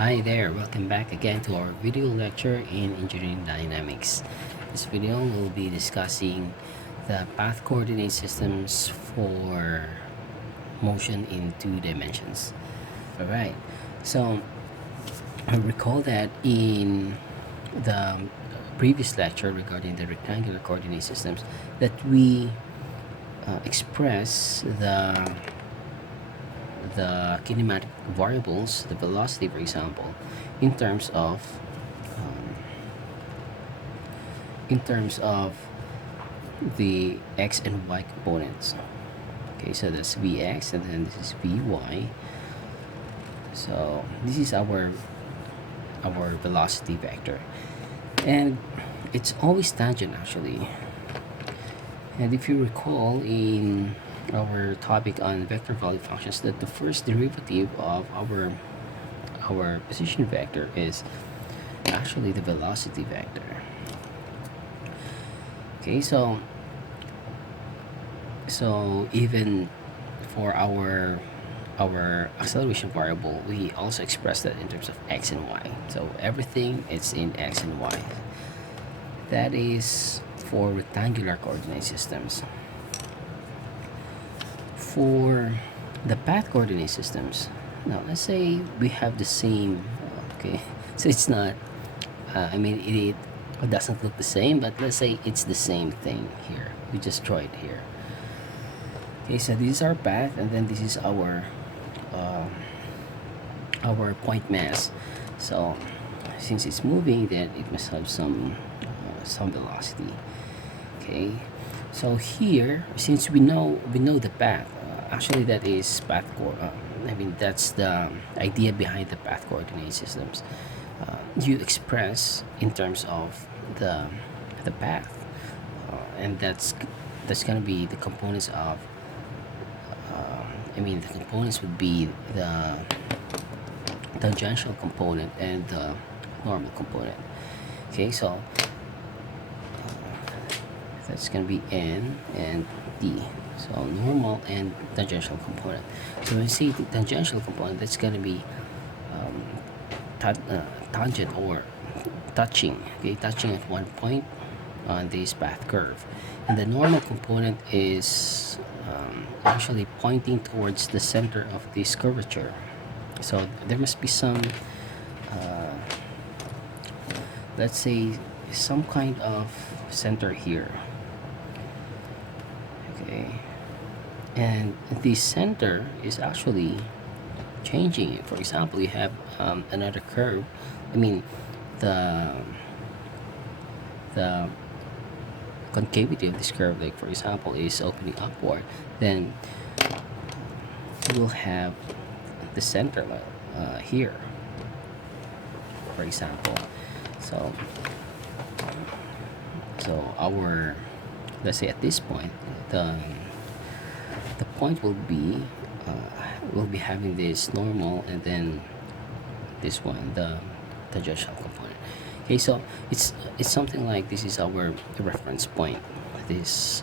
Hi there, welcome back again to our video lecture in Engineering Dynamics. This video will be discussing the path coordinate systems for motion in 2 dimensions. Alright, so I recall that in the previous lecture regarding the rectangular coordinate systems that we express the kinematic variables, the velocity, for example, in terms of the x and y components. Okay, so that's vx, and then this is vy. So this is our velocity vector, and it's always tangent actually. And if you recall in our topic on vector value functions, that the first derivative of our position vector is actually the velocity vector. Okay, so even for our acceleration variable, we also express that in terms of x and y. So everything is in x and y. That is for rectangular coordinate systems. For the path coordinate systems, now let's say we have the same, okay, so it's not, it doesn't look the same, but let's say it's the same thing here. We just draw it here. Okay, so this is our path, and then this is our point mass. So since it's moving, then it must have some velocity. Okay, so here, since we know the path, actually that is path that's the idea behind the path coordinate systems. You express in terms of the path, and that's gonna be the components of the components would be the tangential component and the normal component. Okay, so that's going to be N and D. So normal and tangential component. So when you see the tangential component, that's going to be tangent or touching. Okay, touching at one point on this path curve. And the normal component is actually pointing towards the center of this curvature. So there must be some, let's say, some kind of center here. Okay, and the center is actually changing it. For example, you have another curve. The concavity of this curve, like for example, is opening upward. Then you will have the center here, for example. So our, let's say at this point, the point will be having this normal, and then this one, the tangential component. Okay, so it's something like this is our reference point, this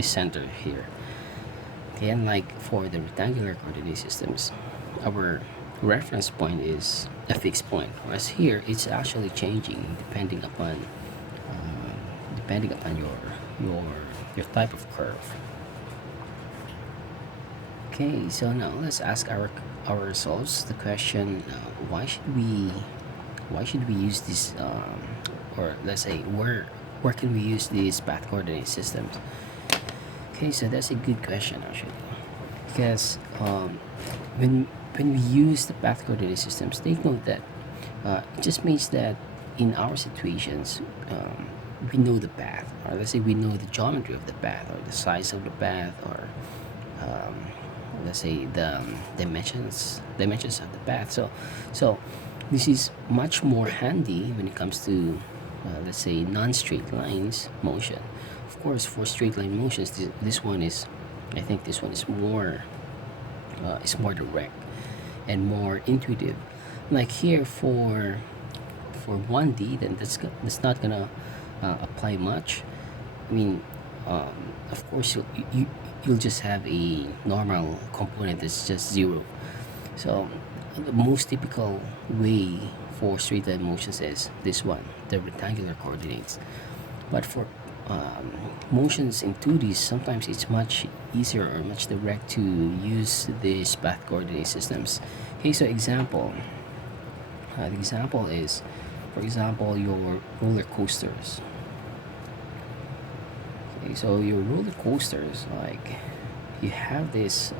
center here. Okay, and like for the rectangular coordinate systems, our reference point is a fixed point, whereas here it's actually changing depending upon your type of curve. Okay, so now let's ask ourselves the question: why should we use this, or let's say where can we use these path coordinate systems? Okay, so that's a good question actually, because when we use the path coordinate systems, take note that it just means that in our situations, we know the path, or let's say we know the geometry of the path, or the size of the path, or let's say the dimensions of the path. So this is much more handy when it comes to let's say non-straight lines motion. Of course, for straight line motions, this one is more direct and more intuitive. Like here for 1D, then that's not gonna apply much. Of course you'll just have a normal component that's just zero. So the most typical way for straight line motions is this one, the rectangular coordinates. But for motions in 2D, sometimes it's much easier or much direct to use these path coordinate systems. Okay, so the example is, for example, your roller coasters. Okay, so your roller coasters, like you have this,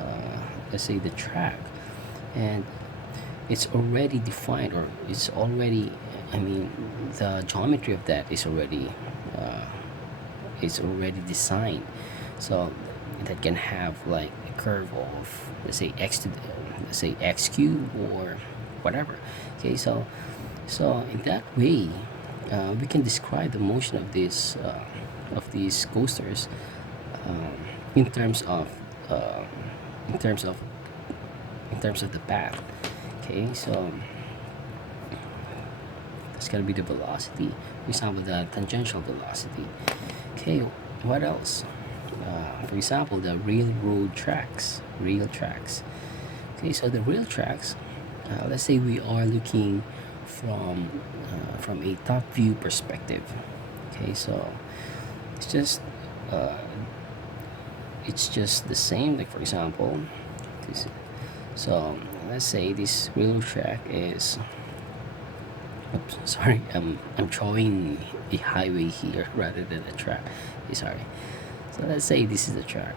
let's say the track, and it's already defined, or it's already, I mean, the geometry of that is already designed, so that can have like a curve of, let's say x to the, let's say x cube or whatever. Okay, so in that way, we can describe the motion of these coasters, um, in terms of uh, in terms of in terms of the path. Okay, so that's gonna be the velocity. For example, the tangential velocity. Okay, what else? For example, the railroad tracks, rail tracks. Okay, so the rail tracks. Let's say we are looking from a top view perspective. Okay, so it's just uh, it's just the same. Like for example, this, so let's say this rail track is. Oops, sorry. I'm drawing a highway here rather than a track. Sorry. So let's say this is the track.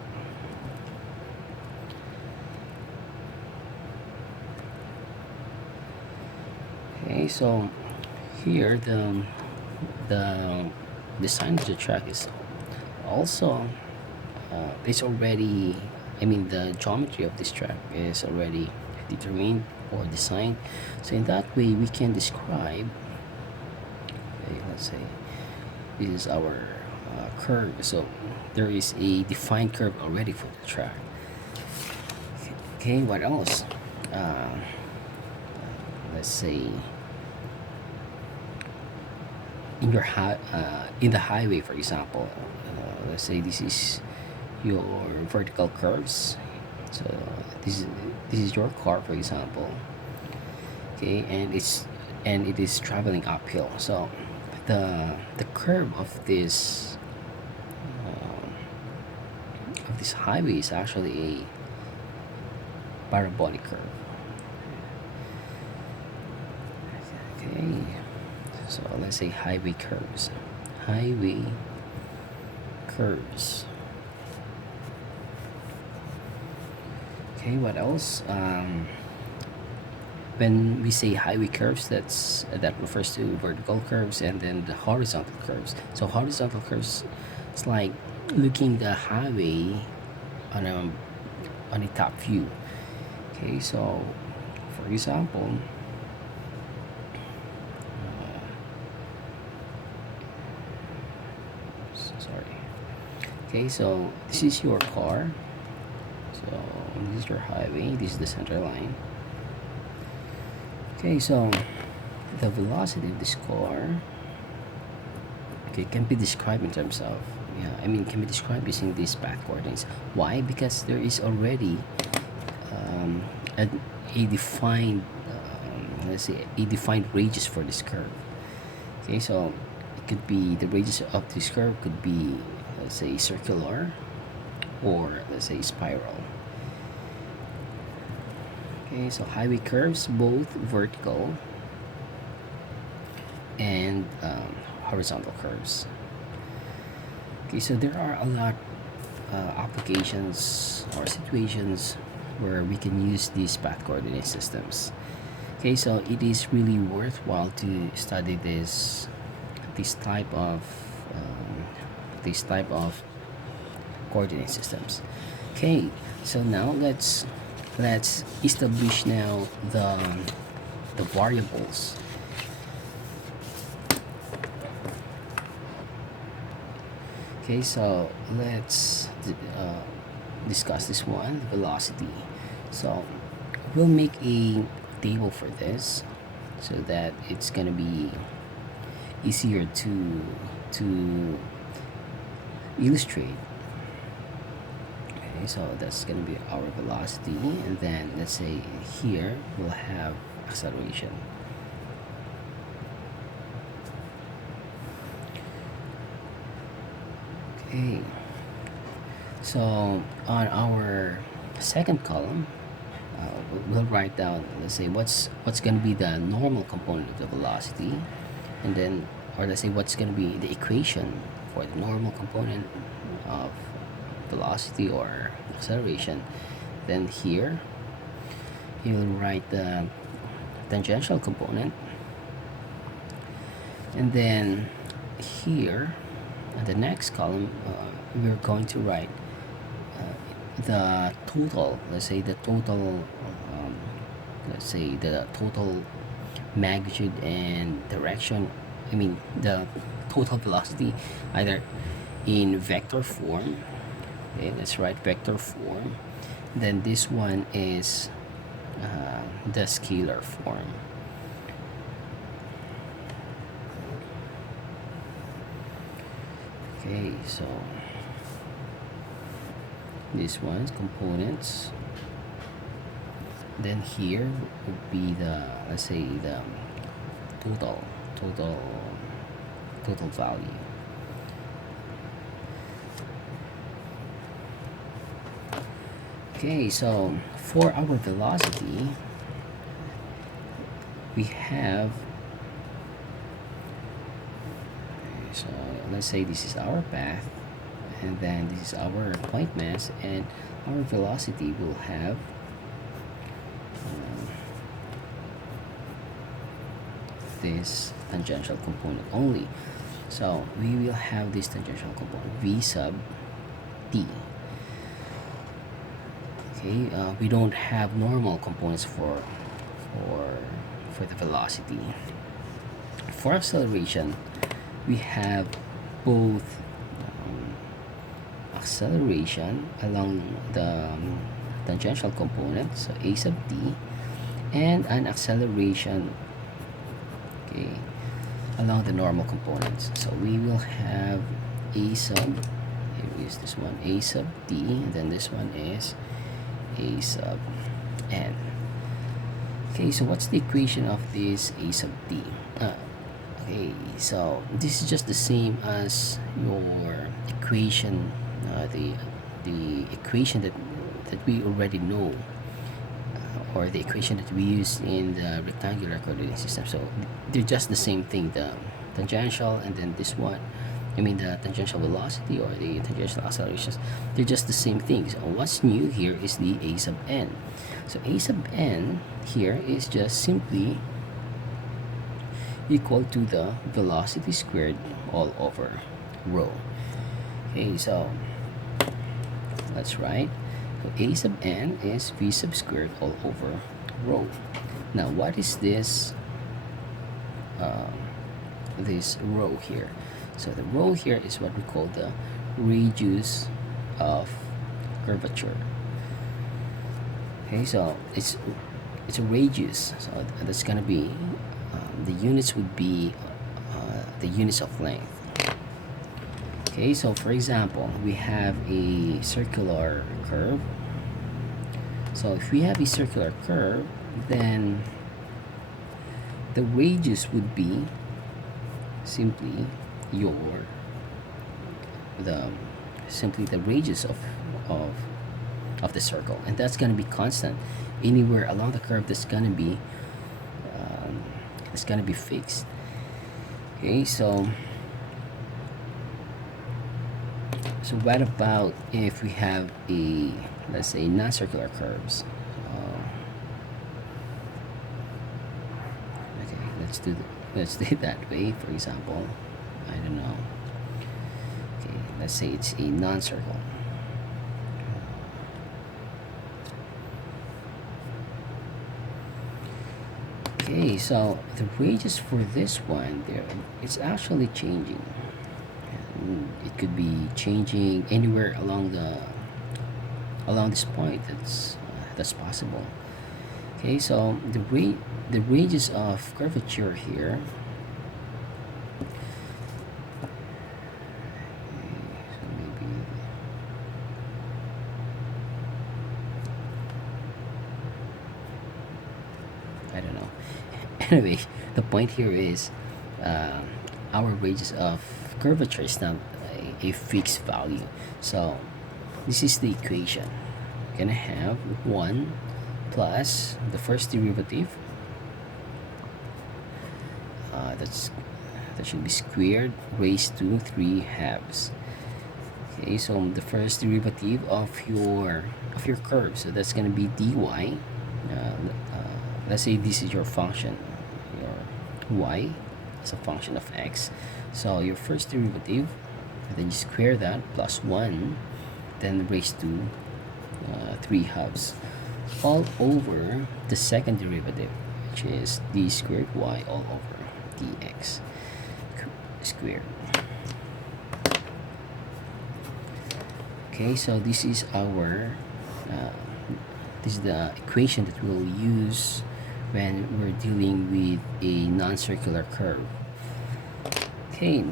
Okay, so here the design of the track is also it's already, I mean, the geometry of this track is already determined or designed. So in that way we can describe, okay, let's say this is our curve. So there is a defined curve already for the track. Okay, what else? Let's say in the highway, for example, let's say this is your vertical curves. So this is your car, for example. Okay, and it is traveling uphill. So the curve of this highway is actually a parabolic curve. Okay, so let's say highway curves. Highway curves. Okay, what else? When we say highway curves, that refers to vertical curves, and then the horizontal curves. So horizontal curves, it's like looking the highway on a top view. Okay, so for example, sorry. Okay, so this is your car. So this is your highway. This is the center line. Okay, so the velocity of this car, okay, can be described in terms of, yeah, I mean, can be described using these path coordinates. Why? Because there is already um, a, a defined, let's say, a defined radius for this curve. Okay, so it could be, the radius of this curve could be, let's say, circular, or let's say spiral. Okay, so highway curves, both vertical and horizontal curves. Okay, so there are a lot applications or situations where we can use these path coordinate systems. Okay, so it is really worthwhile to study this type of um, this type of coordinate systems. Okay, so now let's establish now the variables. Okay, so let's discuss this one, velocity. So we'll make a table for this so that it's gonna be easier to illustrate. Okay, so that's going to be our velocity, and then let's say here we'll have acceleration. Okay, so on our second column, we'll write down, let's say, what's going to be the normal component of the velocity, and then, or let's say, what's going to be the equation for the normal component of velocity or acceleration. Then here you'll write the tangential component, and then here in the next column we're going to write the total, let's say the total magnitude and direction, I mean the total velocity, either in vector form. Okay, let's write vector form. Then this one is the scalar form. Okay, so this one's components. Then here would be the, let's say, the total value. Okay, so for our velocity, we have, so let's say this is our path, and then this is our point mass, and our velocity will have this tangential component only. So we will have this tangential component v sub t. Okay, we don't have normal components for the velocity. For acceleration, we have both acceleration along the tangential component, so a sub t, and an acceleration, okay, along the normal components. So we will have a sub, here is this one, a sub t, and then this one is a sub n. Okay, so what's the equation of this a sub t? Okay, so this is just the same as your equation, the equation that we already know, or the equation that we use in the rectangular coordinate system. So they're just the same thing, the tangential, and then this one, I mean the tangential velocity or the tangential accelerations, they're just the same thing. So what's new here is the a sub n. So a sub n here is just simply equal to the velocity squared all over rho. Okay, so let's write, so a sub n is v sub squared all over rho. Now what is this rho here? So the rho here is what we call the radius of curvature. Okay, so it's a radius, so that's gonna be the units would be the units of length. Okay, so for example, we have a circular curve. So if we have a circular curve, then the radius would be simply the radius of the circle, and that's going to be constant anywhere along the curve. That's going to be fixed. Okay, so what about if we have a, let's say, non-circular curves? Okay, let's do it that way. For example, I don't know. Okay, let's say it's a non-circle. Okay, so the radius for this one there, it's actually changing. It could be changing anywhere along this point. That's possible. Okay, so the radius of curvature here, anyway, the point here is our radius of curvature is not a fixed value. So this is the equation. We're gonna have 1 plus the first derivative, that should be squared raised to 3 halves. Okay, so the first derivative of your curve, so that's gonna be dy. Let's say this is your function, your y as a function of x. So your first derivative, and then you square that plus 1, then raised to 3 halves, all over the second derivative, which is d squared y all over dx squared. Okay, so this is our this is the equation that we'll use when we're dealing with a non-circular curve. Okay,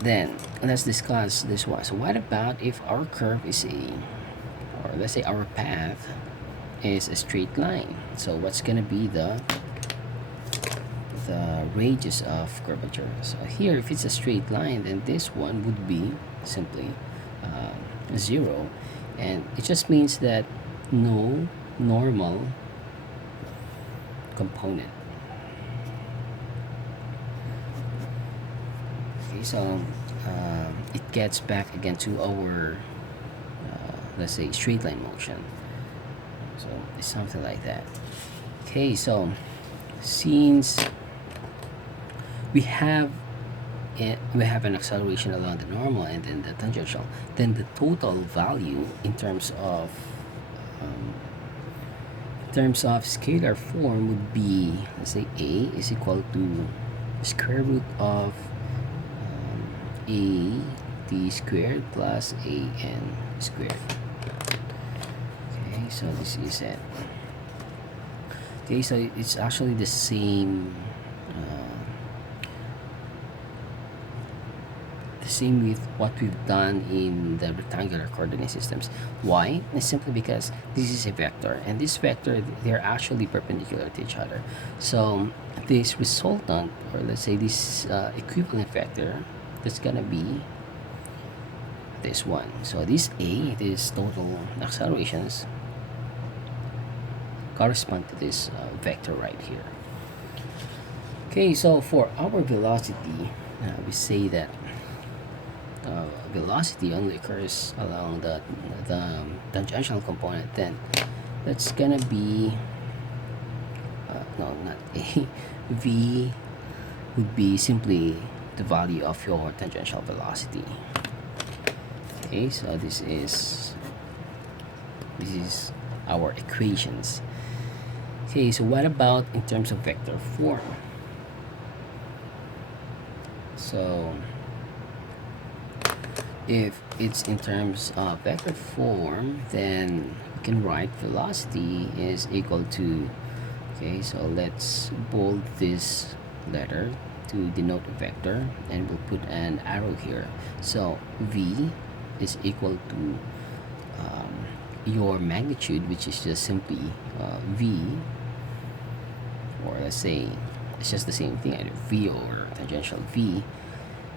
then let's discuss this one. So what about if our curve is or let's say our path is a straight line? So what's gonna be the radius of curvature? So here, if it's a straight line, then this one would be simply 0, and it just means that no normal component. Okay, so it gets back again to our let's say straight line motion. So it's something like that. Okay, so since we have an acceleration along the normal and then the tangential, then the total value in terms of scalar form would be, let's say a is equal to square root of a t squared plus a n squared. Okay, so this is it. Okay, so it's actually the same with what we've done in the rectangular coordinate systems. Why? It's simply because this is a vector, and this vector, they're actually perpendicular to each other. So this resultant, or let's say this equivalent vector, that's gonna be this one. So this a, this total accelerations, correspond to this vector right here. Okay, so for our velocity, we say that velocity only occurs along the tangential component, then that's gonna be no, not a v would be simply the value of your tangential velocity. Okay, so this is our equations. Okay, so what about in terms of vector form? So if it's in terms of vector form, then we can write velocity is equal to, okay, so let's bold this letter to denote a vector, and we'll put an arrow here. So v is equal to your magnitude, which is just simply v, or let's say it's just the same thing, either v or tangential v,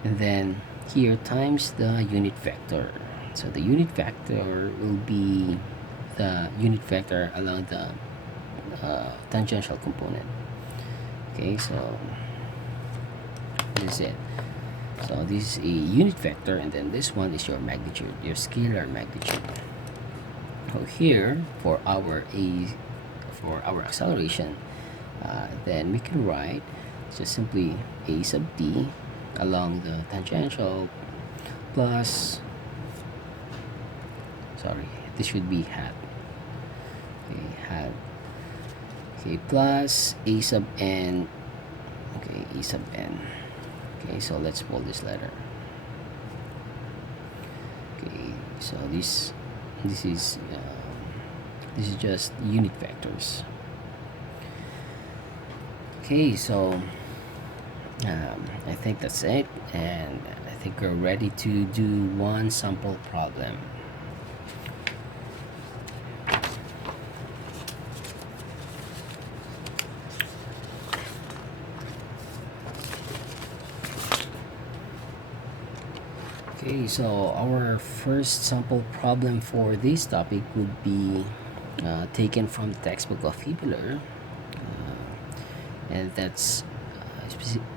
and then here times the unit vector. So the unit vector will be the unit vector along the tangential component. Okay, so this is it. So this is a unit vector, and then this one is your magnitude, your scalar magnitude. So here for our acceleration, then we can write just simply a sub t along the tangential plus, sorry, this should be hat. Okay, hat. Okay, plus a sub n. Okay, a sub n. Okay, so let's bold this letter. Okay, so this is just unit vectors. Okay, so I think that's it, and I think we're ready to do one sample problem. Okay, so our first sample problem for this topic would be taken from the textbook of Fibular, and that's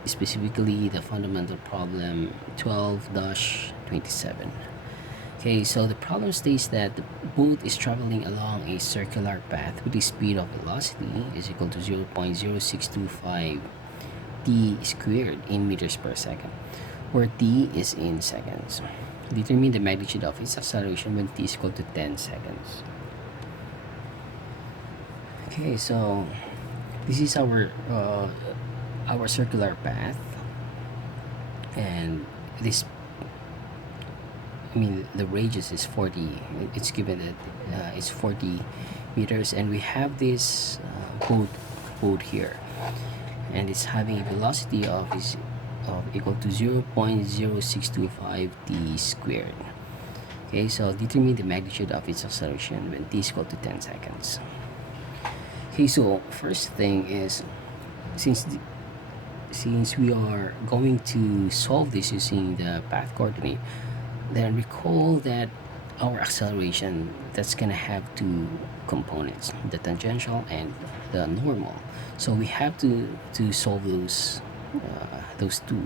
specifically the fundamental problem 12-27. Okay, so the problem states that the boat is traveling along a circular path with a speed of velocity is equal to 0.0625 t squared in meters per second, where t is in seconds. Determine the magnitude of its acceleration when t is equal to 10 seconds. Okay, so this is our circular path, and this, I mean, the radius is 40. It's given that it's 40 meters, and we have this boat here, and it's having a velocity of equal to 0.0625 t squared. Okay, so determine the magnitude of its acceleration when t is equal to 10 seconds. Okay, so first thing is, since we are going to solve this using the path coordinate, then recall that our acceleration, that's gonna have two components, the tangential and the normal. So we have to solve those two,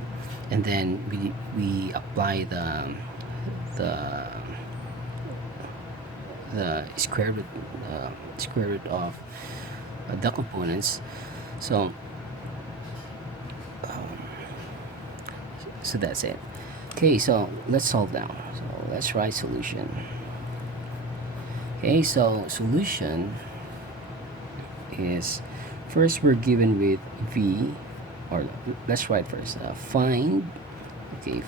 and then we apply the square root of the components. So so that's it. Okay, so let's solve now. So let's write solution. Okay, so solution is, first we're given with v, or let's write first, find a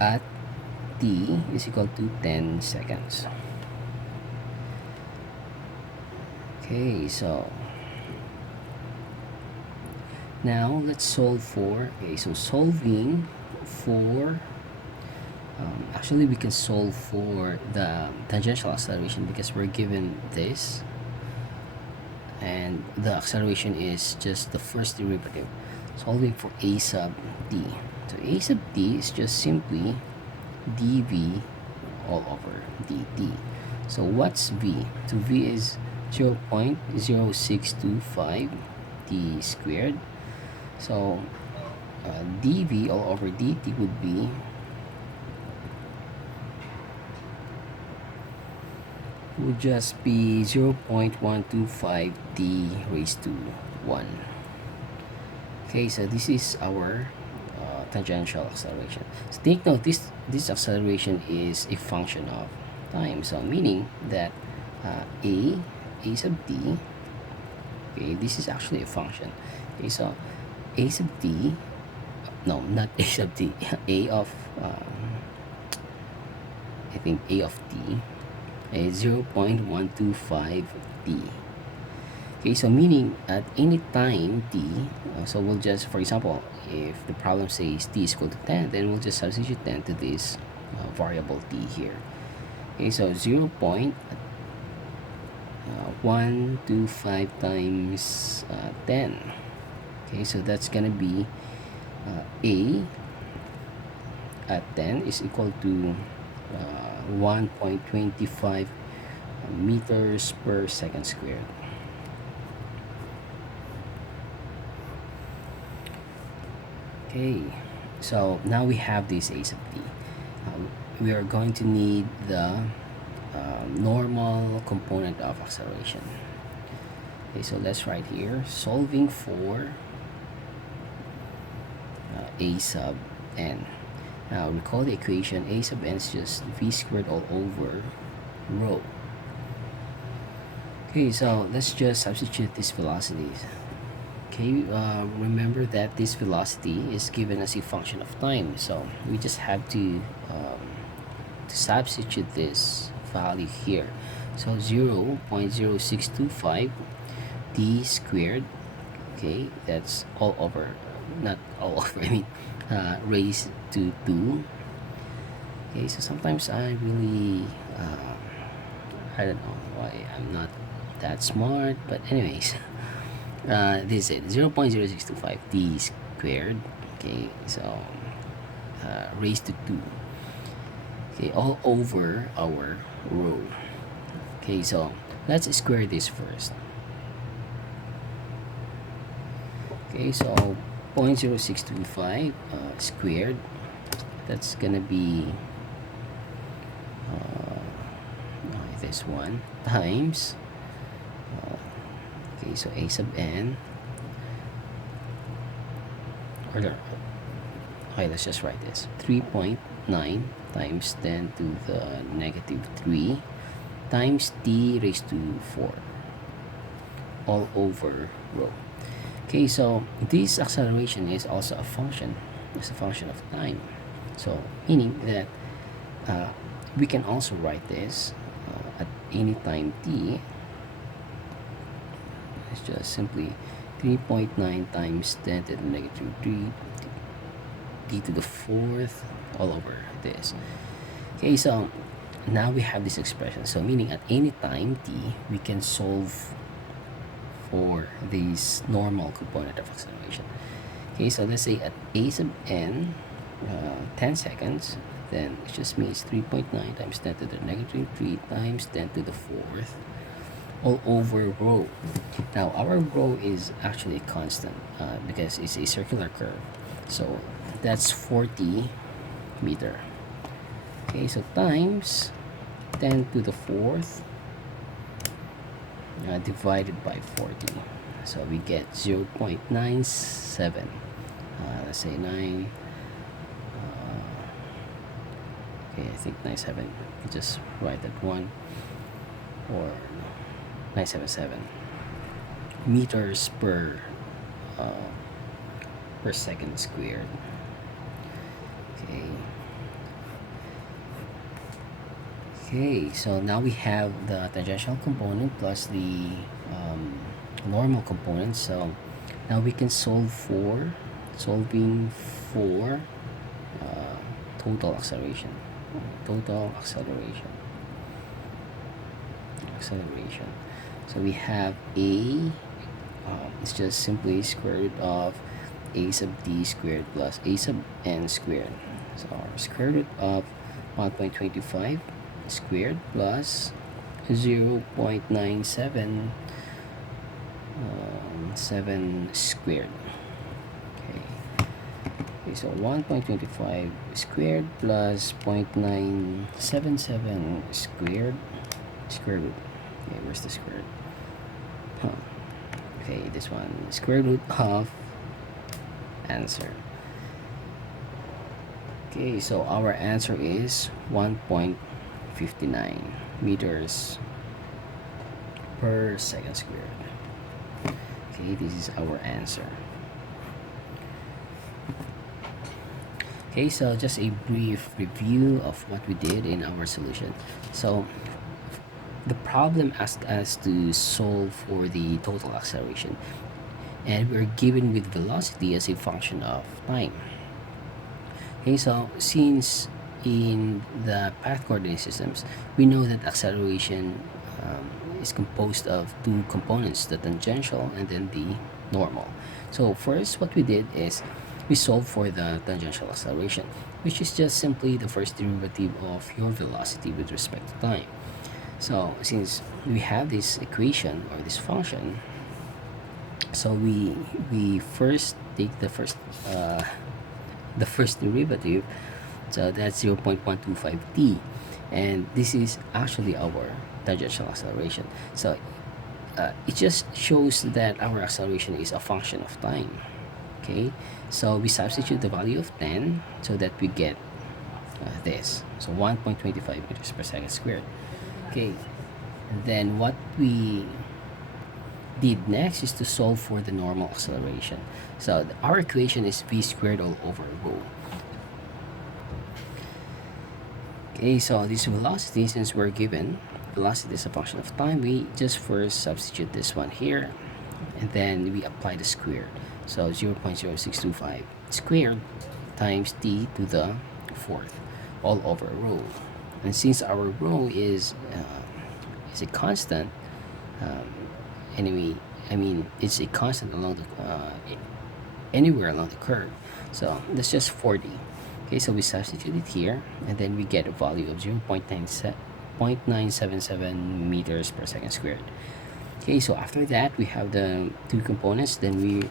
at t is equal to 10 seconds. Okay, so now let's solve for, okay, so solving for, actually we can solve for the tangential acceleration because we're given this, and the acceleration is just the first derivative. Solving for a sub t. So a sub t is just simply dv all over dt. So what's v? So v is 0.0625 t squared. So dv all over dt would be just be 0.125 t raised to 1. Okay, so this is our tangential acceleration. So take note, this acceleration is a function of time. So meaning that a sub t, okay, this is actually a function. Okay, so a sub t, no, not a sub t, a of I think a of t is 0.125 t. Okay, so meaning at any time t, so we'll just, for example, if the problem says t is equal to 10, then we'll just substitute 10 to this variable t here. Okay, so 0.125 times 10. Okay, so that's gonna be a at 10 is equal to 1.25 meters per second squared. Okay, so now we have this a sub t. We are going to need the normal component of acceleration. Okay, so let's write here, solving for a sub n. Now recall the equation, a sub n is just v squared all over rho. Okay, so let's just substitute these velocities. Okay, remember that this velocity is given as a function of time, so we just have to substitute this value here. So 0.0625 t squared, okay, that's all over, not all over, I mean raised to 2. Okay, so sometimes I really I don't know why I'm not that smart, but anyways, this is it, 0.0625 t squared. Okay, so raised to 2. Okay, all over our row. Okay, so let's square this first. Okay, so 0.0625 squared, that's gonna be this one times okay, so a sub n, or okay, let's just write this 3.9 times 10 to the negative 3 times t raised to 4 all over row. Okay, so this acceleration is also a function. It's a function of time. So meaning that we can also write this at any time t. It's just simply 3.9 times 10 to the negative 3 t to the 4th all over this. Okay, so now we have this expression. So meaning at any time t, we can solve for this normal component of acceleration. Okay, so let's say at a sub n, 10 seconds, then it just means 3.9 times 10 to the negative 3 times 10 to the 4th all over rho. Now our rho is actually a constant because it's a circular curve. So that's 40 meter. Okay, so times 10 to the 4th divided by 40. So we get 0.97. Let's say 9. Okay, I think 97. Just write that one, or 977 meters per second squared. Okay. Okay, so now we have the tangential component plus the normal component. So now we can solving for total acceleration. So we have a it's just simply square root of a sub t squared plus a sub n squared. So our square root of 1.25 squared plus 0.977 7 squared. Okay, so 1.25 squared plus 0.977 squared square root. Okay, where's the square root? Okay, this one, square root of answer. Okay, so our answer is 1.59 meters per second squared. Okay, this is our answer. Okay, so just a brief review of what we did in our solution. So the problem asked us to solve for the total acceleration, and we're given with velocity as a function of time. Okay, so since in the path coordinate systems, we know that acceleration is composed of two components, the tangential and then the normal. So first, what we did is we solved for the tangential acceleration, which is just simply the first derivative of your velocity with respect to time. So since we have this equation or this function, so we first take the first derivative, so that's 0.125 t, and this is actually our tangential acceleration. So it just shows that our acceleration is a function of time. Okay, so we substitute the value of 10 so that we get this, so 1.25 meters per second squared. Okay, and then what we did next is to solve for the normal acceleration. So our equation is v squared all over rho. Okay, so this velocity, since we're given velocity is a function of time, we just first substitute this one here, and then we apply the square. So 0.0625 squared times t to the 4th all over rho. And since our rho is a constant, anyway, I mean it's a constant along the anywhere along the curve. So that's just 40. Okay, so we substitute it here, and then we get a value of 0.977 meters per second squared. Okay, so after that we have the two components. Then we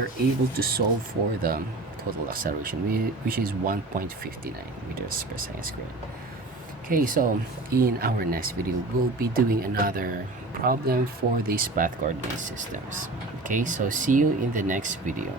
are able to solve for the total acceleration, which is 1.59 meters per second squared. Okay, so in our next video, we'll be doing another problem for these path coordinate systems. Okay, so see you in the next video.